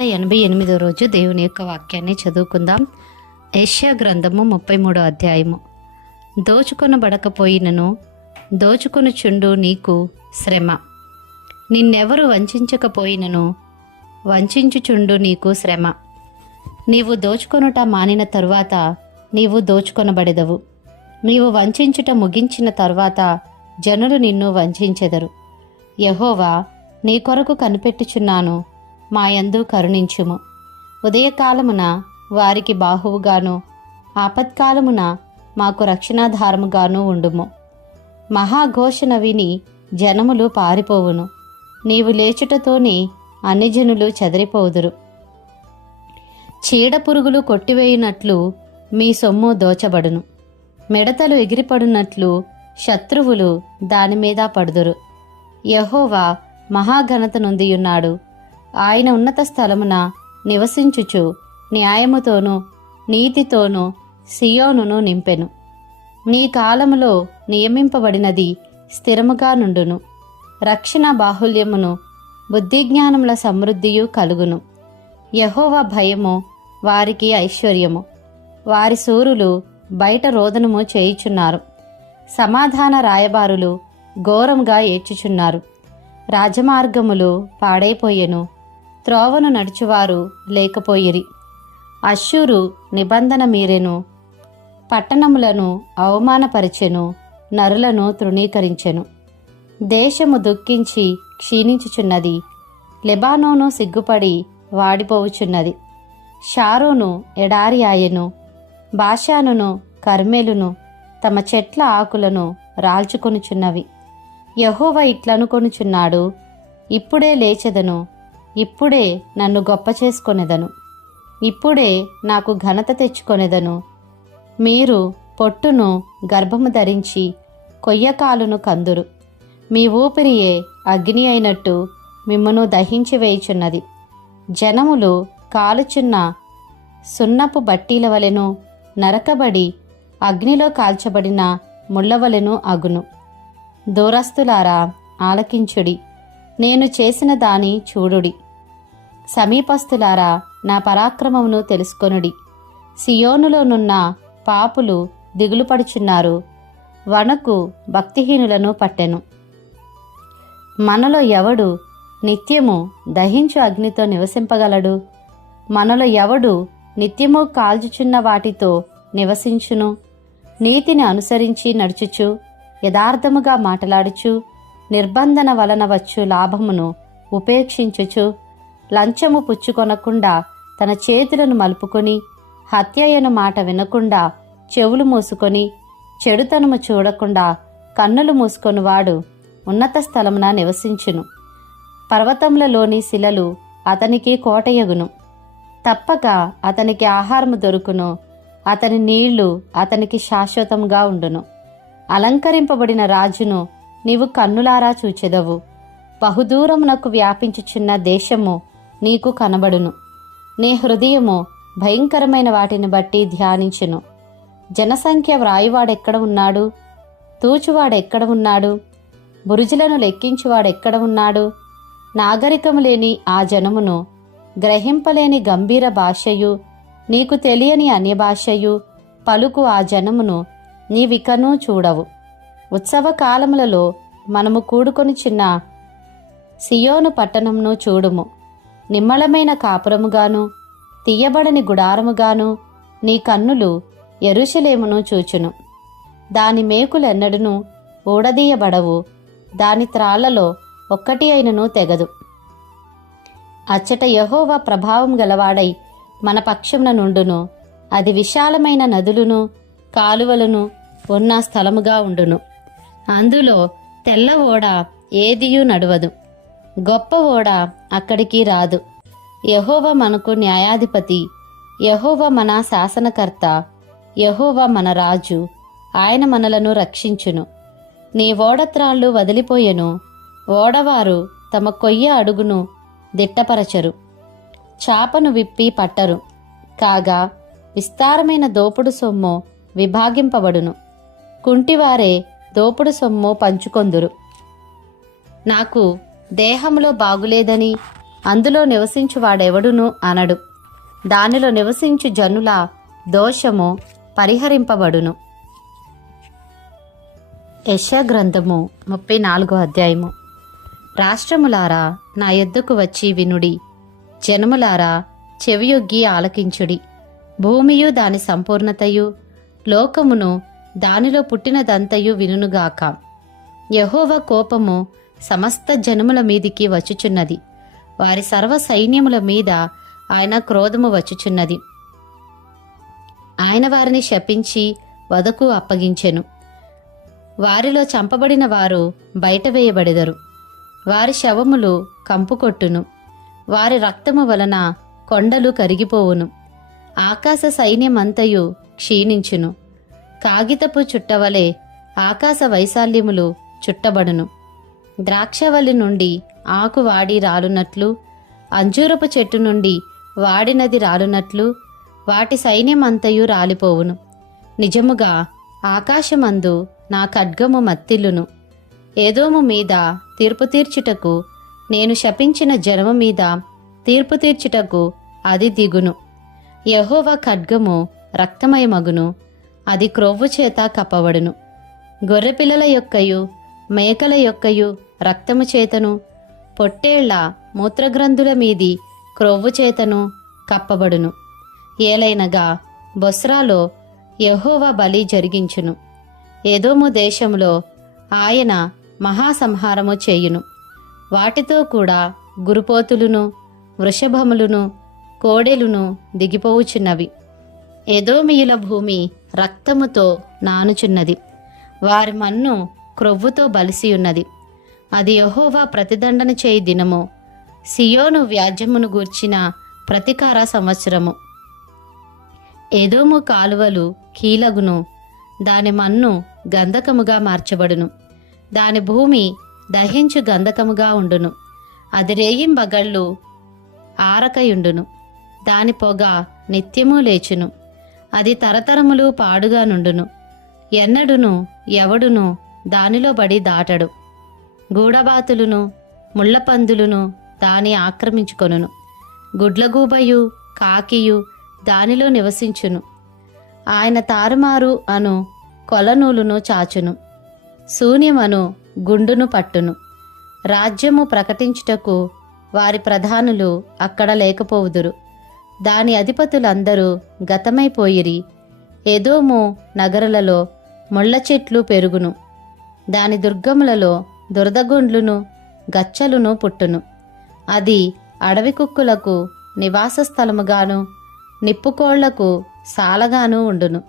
ఎనభై ఎనిమిదో రోజు దేవుని యొక్క వాక్యాన్ని చదువుకుందాం. ఏష్యా గ్రంథము ముప్పై మూడో అధ్యాయము. దోచుకొనబడకపోయినను దోచుకొనుచుండు నీకు శ్రమ. నిన్నెవరు వంచకపోయినను వంచుచుండు నీకు శ్రమ. నీవు దోచుకొనుట మానిన తరువాత నీవు దోచుకొనబడెదవు. నీవు వంచుట ముగించిన తర్వాత జనులు నిన్ను వంచెదరు యహోవా నీ కొరకు కనిపెట్టుచున్నాను మాయందు కరుణించుము. ఉదయకాలమున వారికి బాహువుగాను ఆపత్కాలమున మాకు రక్షణాధారముగాను ఉండుము. మహాఘోషణ విని జనములు పారిపోవును. నీవు లేచుటతోనే అన్ని జనులు చెదరిపోదురు. చీడ పురుగులు కొట్టివేయునట్లు మీ సొమ్ము దోచబడును. మిడతలు ఎగిరిపడునట్లు శత్రువులు దాని మీద పడుదురు. యహోవా మహాఘనత నొందియున్నాడు. ఆయన ఉన్నత స్థలమున నివసించుచు న్యాయముతోనూ నీతితోనూ సియోనును నింపెను. నీ కాలములో నియమింపబడినది స్థిరముగా నుండును. రక్షణ బాహుల్యమును బుద్ధిజ్ఞానముల సమృద్ధియు కలుగును. యహోవ భయము వారికి ఐశ్వర్యము. వారి సూరులు బయట రోదనము చేయుచున్నారు. సమాధాన రాయబారులు ఘోరంగా ఏడ్చుచున్నారు. రాజమార్గములు పాడైపోయెను. త్రోవను నడుచువారు లేకపోయిరి. అశ్షూరు నిబంధన మీరెను పట్టణములను అవమానపరిచెను నరులను తృణీకరించెను. దేశము దుఃఖించి క్షీణించుచున్నది లెబానోను సిగ్గుపడి వాడిపోవుచున్నది. షారోను ఎడారి ఆయను బాషానును కర్మేలును తమ చెట్ల ఆకులను రాల్చుకొనుచున్నవి. యహోవ ఇట్లనుకొనుచున్నాడు ఇప్పుడే లేచెదను ఇప్పుడే నన్ను గొప్ప చేసుకొనెదను. ఇప్పుడే నాకు ఘనత తెచ్చుకొనెదను. మీరు పొట్టును గర్భము ధరించి కొయ్యకాలును కందురు. మీ ఊపిరియే అగ్ని అయినట్టు మిమ్మను దహించి వేయుచున్నది. జనములు కాలుచున్న సున్నపు బట్టీల వలెను నరకబడి అగ్నిలో కాల్చబడిన ముళ్ళవలెను అగును. దూరస్తులారా ఆలకించుడి. నేను చేసిన దాని చూడుడి. సమీపస్థులారా నా పరాక్రమమును తెలుసుకొనుడి. సియోనులోనున్న పాపులు దిగులుపడుచున్నారు. వనకు భక్తిహీనులను పట్టెను. మనలో ఎవడు నిత్యము దహించు అగ్నితో నివసింపగలడు? మనలో ఎవడు నిత్యము కాల్చుచున్న వాటితో నివసించును? నీతిని అనుసరించి నడుచుచు యథార్థముగా మాటలాడుచు నిర్బంధన వలన వచ్చు లాభమును ఉపేక్షించుచు లంచము పుచ్చుకొనకుండా తన చేతులను మలుపుకొని హత్యయన మాట వినకుండా చెవులు మూసుకొని చెడుతనము చూడకుండా కన్నులు మూసుకొని వాడు ఉన్నత స్థలమున నివసించును. పర్వతములలోని శిలలు అతనికి కోటయగును. తప్పక అతనికి ఆహారము దొరుకును. అతని నీళ్ళు అతనికి శాశ్వతంగా ఉండును. అలంకరింపబడిన రాజును నీవు కన్నులారా చూచెదవు. బహుదూరమునకు వ్యాపించుచున్న దేశము నీకు కనబడును. నీ హృదయము భయంకరమైన వాటిని బట్టి ధ్యానించును. జనసంఖ్య వ్రాయువాడెక్కడ ఉన్నాడు? తూచువాడెక్కడ ఉన్నాడు? బురుజులను లెక్కించువాడెక్కడ ఉన్నాడు? నాగరికము లేని ఆ జనమును గ్రహింపలేని గంభీర భాషయు నీకు తెలియని అన్యభాషయు పలుకు ఆ జనమును నీవికనూ చూడవు. ఉత్సవ కాలములలో మనము కూడుకొని చిన్న సియోను పట్టణంను చూడుము. నిమ్మళమైన కాపురముగాను తీయబడని గుడారముగాను నీ కన్నులు ఎరుషలేమును చూచును. దాని మేకులెన్నడును ఊడదీయబడవు దాని త్రాళ్ళలో ఒక్కటి అయినను తెగదు. అచ్చట యహోవా ప్రభావం గలవాడై మన పక్షమున నుండును అది విశాలమైన నదులను కాలువలను ఉన్న స్థలముగా ఉండును. అందులో తెల్ల ఓడ ఏదియూ నడవదు. గొప్ప ఓడ అక్కడికి రాదు. యహోవ మనకు న్యాయాధిపతి. యహోవ మన శాసనకర్త. యహోవ మన రాజు. ఆయన మనలను రక్షించును. నీ ఓడత్రాళ్ళు వదిలిపోయెను. ఓడవారు తమ కొయ్య అడుగును దిట్టపరచరు. చాపను విప్పి పట్టరు. కాగా విస్తారమైన దోపుడు సొమ్ము విభాగింపబడును. కుంటివారే దోపుడు సొమ్ము పంచుకొందురు. నాకు దేహంలో బాగులేదని అందులో నివసించు వాడెవడును అనడు. దానిలో నివసించు జనుల దోషము పరిహరింపబడును. యశా గ్రంథము ముప్పై నాలుగో అధ్యాయము. రాష్ట్రములారా నా ఎద్దుకు వచ్చి వినుడి. జనములారా చెవియొగ్గి ఆలకించుడి. భూమియు దాని సంపూర్ణతయు లోకమును దానిలో పుట్టినదంతయు వినుగాక యహోవ కోపము సమస్త జనముల మీదికి వచ్చుచున్నది. వారి సర్వ సైన్యముల మీద ఆయన క్రోధము వచ్చుచున్నది. ఆయన వారిని శపించి వదకు అప్పగించెను. వారిలో చంపబడిన వారు బయట వేయబడెదరు. వారి శవములు కంపుకొట్టును వారి రక్తము వలన కొండలు కరిగిపోవును. ఆకాశ సైన్యమంతయు క్షీణించును. కాగితపు చుట్టవలే ఆకాశ వైశాల్యములు చుట్టబడును. ద్రాక్షవల్లి నుండి ఆకు వాడి రాలునట్లు అంజూరపు చెట్టు నుండి వాడినది రాలునట్లు వాటి సైన్యమంతయు రాలిపోవును. నిజముగా ఆకాశమందు నా ఖడ్గము మత్తిల్లును. ఏదోము మీద తీర్పు తీర్చుటకు నేను శపించిన జనము మీద తీర్పు తీర్చుటకు అది దిగును. యహోవ ఖడ్గము రక్తమయమగును అది క్రొవ్వు చేత కప్పబడును. గొర్రెపిల్లల యొక్కయు మేకల యొక్కయు రక్తము చేతను పొట్టేళ్ళ మూత్రగ్రంథుల మీది క్రొవ్వు చేతను కప్పబడును. ఏలైనగా బొస్రాలో యహోవా బలి జరిగించును. ఏదోము దేశంలో ఆయన మహాసంహారము చేయును. వాటితో కూడా గురుపోతులును వృషభములును కోడెలును దిగిపోవుచున్నవి. ఎదోమియుల భూమి రక్తముతో నానుచున్నది. వారి మన్ను క్రొవ్వుతో బలిసియున్నది. అది యహోవా ప్రతిదండన చేయి దినము. సియోను వ్యాజ్యమును గూర్చిన ప్రతికార సంవత్సరము. ఎదోము కాలువలు కీలగును దాని మన్ను గంధకముగా మార్చబడును. దాని భూమి దహించు గంధకముగా ఉండును. అది రేయింబగళ్ళు ఆరకయుండును. దాని పొగ నిత్యము లేచును. అది తరతరములు పాడుగా నుండును ఎన్నడును ఎవడును దానిలో బడి దాటడు. గూడబాతులును ముళ్ళపందులును దాని ఆక్రమించుకొనును. గుడ్లగూబయు కాకియు దానిలో నివసించును. ఆయన తారుమారు అను కొలనూలును చాచును. శూన్యమను గుండును పట్టును. రాజ్యము ప్రకటించుటకు వారి ప్రధానులు అక్కడ లేకపోవుదురు. దాని అధిపతులందరూ గతమైపోయిరి. ఏదోము నగరులలో ముళ్ళ చెట్లు పెరుగును. దాని దుర్గములలో దురదగొండ్లును గచ్చలును పుట్టును. అది అడవి కుక్కులకు నివాస స్థలముగాను నిప్పుకోళ్ళకు సాలగాను ఉండును.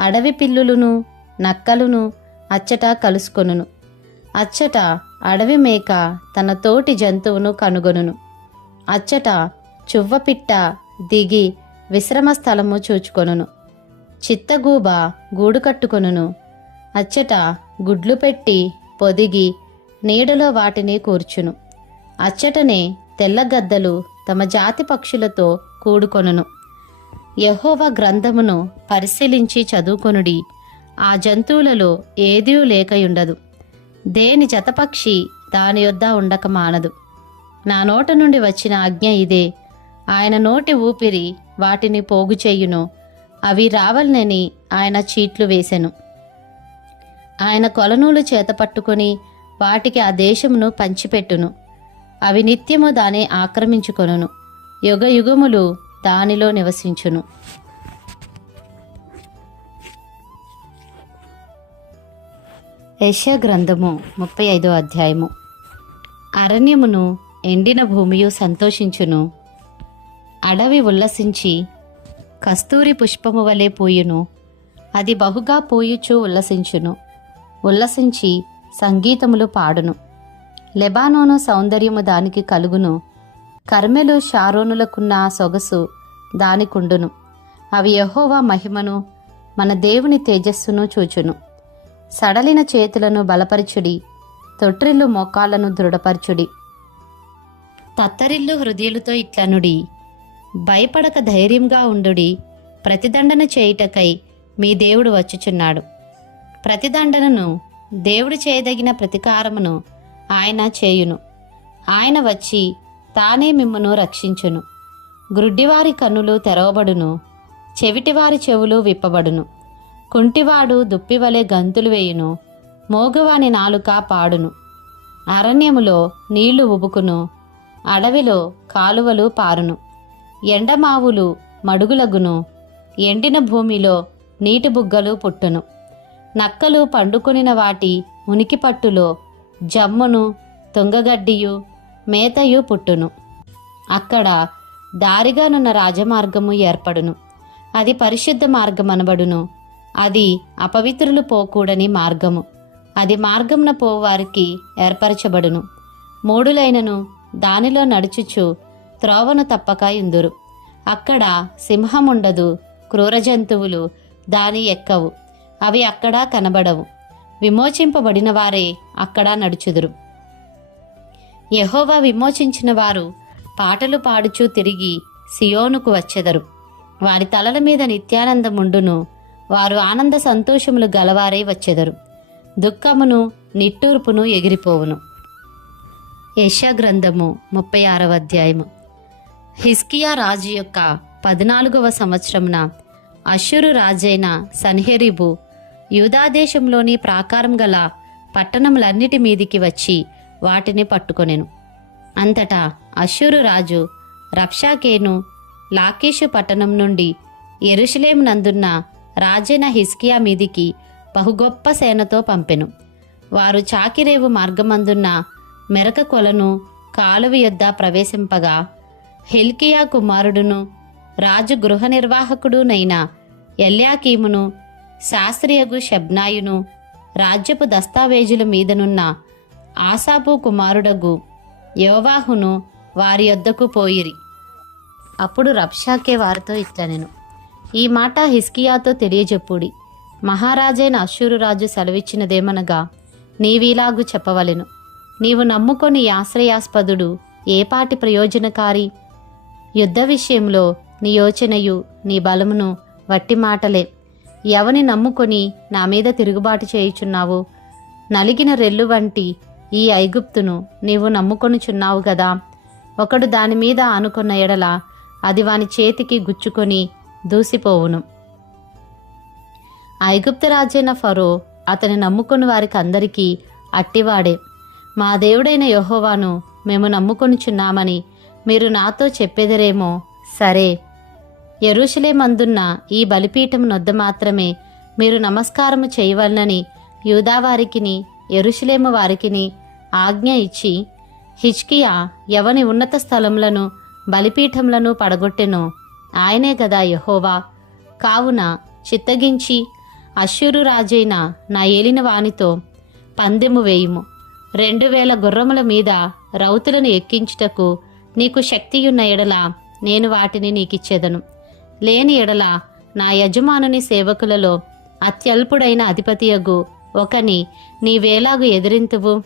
అడవి పిల్లులును నక్కలును అచ్చట కలుసుకొనును. అచ్చట అడవి మేక తన తోటి జంతువును కనుగొనును. అచ్చట చువ్వపిట్ట దిగి విశ్రమ స్థలము చూచుకొనును. చిత్తగూబ గూడు కట్టుకొనును. అచ్చట గుడ్లు పెట్టి పొదిగి నీడలో వాటిని కూర్చును. అచ్చటనే తెల్లగద్దలు తమ జాతి పక్షులతో కూడుకొనును. యహోవ గ్రంథమును పరిశీలించి చదువుకొనుడి. ఆ జంతువులలో ఏదీ లేకయుండదు. దేని జతపక్షి దాని యొద్ద ఉండక మానదు. నా నోట నుండి వచ్చిన ఆజ్ఞ ఇదే. ఆయన నోటి ఊపిరి వాటిని పోగు చేయును. అవి రావాలనని ఆయన చీట్లు వేసెను. ఆయన కొలనూలు చేత పట్టుకొని వాటికి ఆ దేశమును పంచిపెట్టును. అవి నిత్యము దాన్ని ఆక్రమించుకొనును. యుగ యుగములు దానిలో నివసించును. యెషయా గ్రంథము ముప్పై ఐదో అధ్యాయము. అరణ్యమును ఎండిన భూమియు సంతోషించును. అడవి ఉల్లసించి కస్తూరి పుష్పము వలె పూయును. అది బహుగా పూయుచు ఉల్లసించును. ఉల్లసించి సంగీతములు పాడును. లెబానోను సౌందర్యము దానికి కలుగును. కర్మెలు షారోనులకున్న సొగసు దానికుండును. అవి యహోవా మహిమను మన దేవుని తేజస్సును చూచును. సడలిన చేతులను బలపరచుడి తొట్రిల్లు మోకాళ్ళను దృఢపరచుడి. తత్తరిల్లు హృదయులతో ఇట్లనుడి భయపడక ధైర్యంగా ఉండుడి ప్రతిదండన చేయుటకై మీ దేవుడు వచ్చుచున్నాడు. ప్రతిదండనను దేవుడు చేయదగిన ప్రతికారమును ఆయన చేయును. ఆయన వచ్చి తానే మిమ్మను రక్షించును. గ్రుడ్డివారి కన్నులు తెరవబడును చెవిటివారి చెవులు విప్పబడును. కుంటివాడు దుప్పివలె గంతులు వేయును మోగవాని నాలుక పాడును. అరణ్యములో నీళ్ళు ఉబుకును అడవిలో కాలువలు పారును. ఎండమావులు మడుగులగును ఎండిన భూమిలో నీటి బుగ్గలు పుట్టును. నక్కలు పండుకొనిన వాటి ఉనికిపట్టులో జమ్మును తుంగగడ్డియు మేతయు పుట్టును. అక్కడ దారిగానున్న రాజమార్గము ఏర్పడును. అది పరిశుద్ధ మార్గమనబడును. అది అపవిత్రులు పోకూడని మార్గము. అది మార్గమున పోవారికి ఏర్పరచబడును. మూడులైనను దానిలో నడుచుచు త్రోవను తప్పక ఇందురు. అక్కడ సింహముండదు. క్రూర జంతువులు దాని ఎక్కవు. అవి అక్కడ కనబడవు. విమోచింపబడిన వారే అక్కడ నడుచుదురు. యహోవా విమోచించిన వారు పాటలు పాడుచూ తిరిగి సియోనుకు వచ్చెదరు. వారి తలల మీద నిత్యానందముండును వారు ఆనంద సంతోషములు గలవారై వచ్చెదరు. దుఃఖమును నిట్టూర్పును ఎగిరిపోవును. గ్రంథము ముప్పై ఆరవ అధ్యాయము. హిస్కియా రాజు యొక్క పద్నాలుగవ సంవత్సరమున అశ్షూరు రాజైన సన్హెరిబు యూదాదేశంలోని ప్రాకారం గల పట్టణములన్నిటి మీదికి వచ్చి వాటిని పట్టుకొనెను. అంతటా అశ్షూరు రాజు రప్షాకేను లాకీషు పట్టణం నుండి ఎరుషలేం నందున్న రాజైన హిస్కియా మీదికి బహుగొప్ప సేనతో పంపెను. వారు చాకిరేవు మార్గమందున్న మెరక కొలను కాలువ యొద్ద ప్రవేశింపగా హెల్కియా కుమారుడును రాజు గృహ నిర్వాహకుడునైన ఎల్యాకీమును శాస్త్రియగు షబ్నాయును రాజ్యపు దస్తావేజుల మీదనున్న ఆసాపు కుమారుడగు యోవాహును వారి యొద్దకు పోయిరి. అప్పుడు రబ్షాకే వారితో ఇట్లనెను ఈ మాట హిస్కియాతో తెలియజెప్పుడి. మహారాజైన అశ్షూరు రాజు సెలవిచ్చినదేమనగా నీవీలాగు చెప్పవలెను. నీవు నమ్ముకొని ఆశ్రయాస్పదుడు ఏపాటి ప్రయోజనకారి? యుద్ధ విషయంలో నీ యోచనయు నీ బలమును వట్టి మాటలే. ఎవని నమ్ముకొని నా మీద తిరుగుబాటు చేయుచున్నావు? నలిగిన రెల్లు వంటి ఈ ఐగుప్తును నీవు నమ్ముకొనుచున్నావు గదా? ఒకడు దాని మీద ఆనుకున్న ఎడల అది వాని చేతికి గుచ్చుకొని దూసిపోవును. ఐగుప్త రాజైన ఫరో అతని నమ్ముకుని వారికి అందరికీ అట్టివాడే. మా దేవుడైన యహోవాను మేము నమ్ముకొనుచున్నామని మీరు నాతో చెప్పెదరేమో సరే ఎరుషలేమందున్న ఈ బలిపీఠం నొద్ద మాత్రమే మీరు నమస్కారము చేయవలనని యూదావారికిని ఎరుషలేము వారికిని ఆజ్ఞ ఇచ్చి హిచ్కియా ఎవని ఉన్నత స్థలములను బలిపీఠములను పడగొట్టెనో. ఆయనే గదా యహోవా. కావున చిత్తగించి అశ్షూరు రాజైన నా ఏలిన వానితో పందెము వేయుము. రెండు వేల గుర్రముల మీద రౌతులను ఎక్కించుటకు నీకు శక్తియున్న ఎడల నేను వాటిని నీకిచ్చేదను. లేని ఎడల నా యజమానుని సేవకులలో అత్యల్పుడైన అధిపతియగు ఒకని నీవేలాగు ఎదిరింతువు?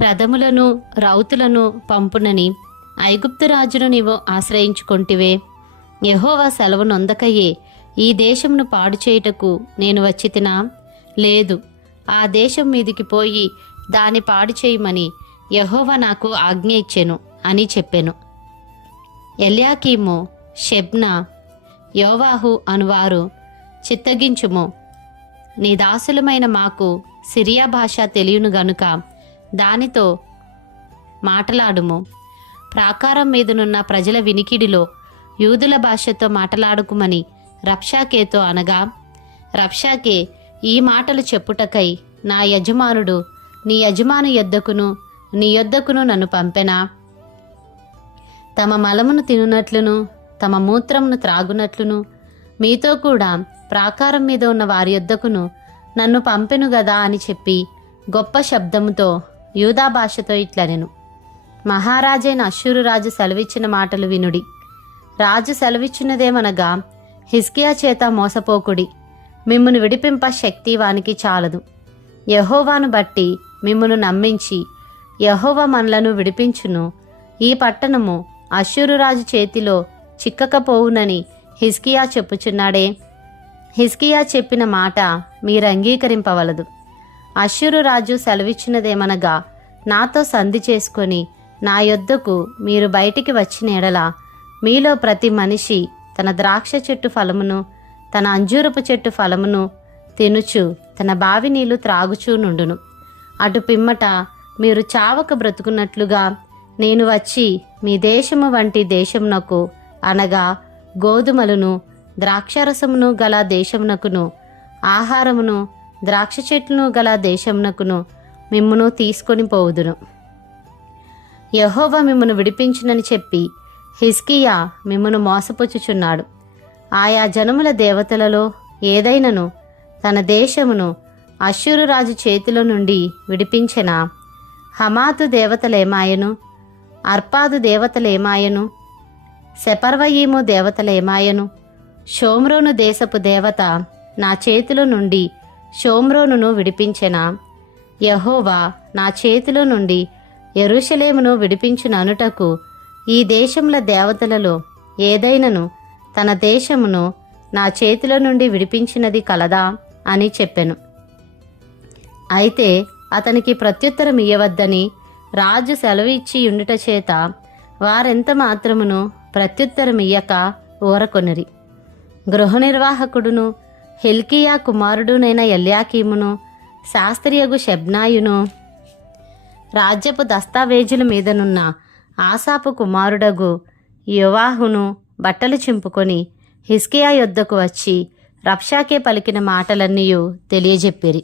రథములను రౌతులను పంపునని ఐగుప్తురాజును నీవు ఆశ్రయించుకొంటివే. యహోవా సెలవు నొందకయే ఈ దేశమును పాడు చేయుటకు నేను వచ్చితినా? లేదు ఆ దేశం మీదికి పోయి దాని పాడు చేయమని యహోవా నాకు ఆజ్ఞ ఇచ్చెను అని చెప్పాను. ఎల్యాకీము షెబ్నా యోవాహు అనువారు చిత్తగించుము. నీ దాసులమైన మాకు సిరియా భాష తెలియను గనుక దానితో మాటలాడుము. ప్రాకారం మీదనున్న ప్రజల వినికిడిలో యూదుల భాషతో మాటలాడుకుమని రప్షాకేతో అనగా రప్షాకే ఈ మాటలు చెప్పుటకై నా యజమానుడు నీ యజమాను యొద్దకును నీ యొద్దకును నన్ను పంపెనా? తమ మలమును తినునట్లును తమ మూత్రమును త్రాగునట్లును. మీతో కూడా ప్రాకారం మీద ఉన్న వారి యొద్దకును నన్ను పంపెను గదా అని చెప్పి గొప్ప శబ్దముతో యూదా భాషతో ఇట్లనెను. మహారాజైన అశ్షూరు రాజు సెలవిచ్చిన మాటలు వినుడి. రాజు సెలవిచ్చినదేమనగా హిస్కియా చేత మోసపోకుడి. మిమ్మును విడిపింప శక్తి వానికి చాలదు. యహోవాను బట్టి మిమ్మును నమ్మించి యహోవ మనలను విడిపించును. ఈ పట్టణము అశ్షూరు రాజు చేతిలో చిక్కకపోవునని హిస్కియా చెప్పుచున్నాడే. హిస్కియా చెప్పిన మాట మీరు అంగీకరింపవలదు అశ్షూరు రాజు సెలవిచ్చినదేమనగా నాతో సంధి చేసుకొని నా యొద్దకు మీరు బయటికి వచ్చిన ఎడలా మీలో ప్రతి మనిషి తన ద్రాక్ష చెట్టు ఫలమును తన అంజూరపు చెట్టు ఫలమును తినుచు తన బావి నీళ్ళు త్రాగుచూ నుండును అటు పిమ్మట మీరు చావక బ్రతుకున్నట్లుగా నేను వచ్చి మీ దేశము వంటి దేశమునకు అనగా గోధుమలను ద్రాక్షరసమును గల దేశమునకును ఆహారమును ద్రాక్ష చెట్లను గల దేశమునకును మిమ్మును తీసుకొని పోవుదును. యహోవా మిమ్మను విడిపించునని చెప్పి హిస్కియా మిమ్మను మోసపుచ్చుచున్నాడు. ఆయా జనముల దేవతలలో ఏదైనను తన దేశమును అశ్షూరు రాజు చేతిలో నుండి విడిపించిన? హమాతు దేవతలేమాయను? అర్పాదు దేవతలేమాయను శపర్వయీము దేవతలేమాయను షోమ్రోను దేశపు దేవత నా చేతిలో నుండి షోమ్రోనును విడిపించెనా. యహోవా నా చేతిలో నుండి ఎరుషలేమును విడిపించుననుటకు ఈ దేశముల దేవతలలో ఏదైనను తన దేశమును నా చేతిలో నుండి విడిపించినది కలదా అని చెప్పెను. అయితే అతనికి ప్రత్యుత్తరం ఇయ్యవద్దని రాజు సెలవు ఇచ్చి ఉండుట చేత వారెంత మాత్రమును ప్రత్యుత్తరం ఇయ్యక ఊరకొనిరి. గృహ నిర్వాహకుడును హెల్కియా కుమారుడునైన ఎల్యాకీమును శాస్త్రియగు శబ్నాయును రాజ్యపు దస్తావేజుల మీదనున్న ఆసాపు కుమారుడగు యువాహును బట్టలు చింపుకొని హిస్కియా యొద్దకు వచ్చి రప్షాకే పలికిన మాటలన్నీయూ తెలియజెప్పిరి.